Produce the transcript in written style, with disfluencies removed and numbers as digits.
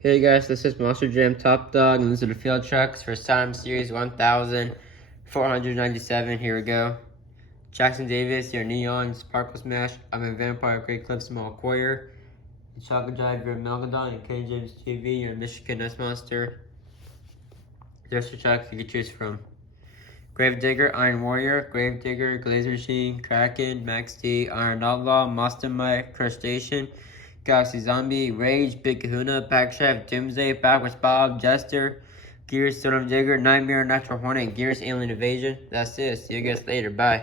Hey guys, this is Monster Jam Top Dog, and these are the field trucks for Time Series 1497. Here we go. Jackson Davis, your Neon Sparkle Smash. I'm in Vampire Great Cliff Small Quarrier. Chocolate Drive, your Melgadon, and Kenny James TV, your Michigan Ice Monster. There's your trucks you can choose from. Grave Digger, Iron Warrior, Grave Digger, Glazer Machine, Kraken, Max T, Iron Outlaw, Monster Mike, Crustacean, Galaxy Zombie, Rage, Big Kahuna, Pack Chef, Doomsday, Backwards Bob, Jester, Gears, Storm Digger, Nightmare, Natural Hornet, Gears, Alien Invasion. That's it. See you guys later. Bye.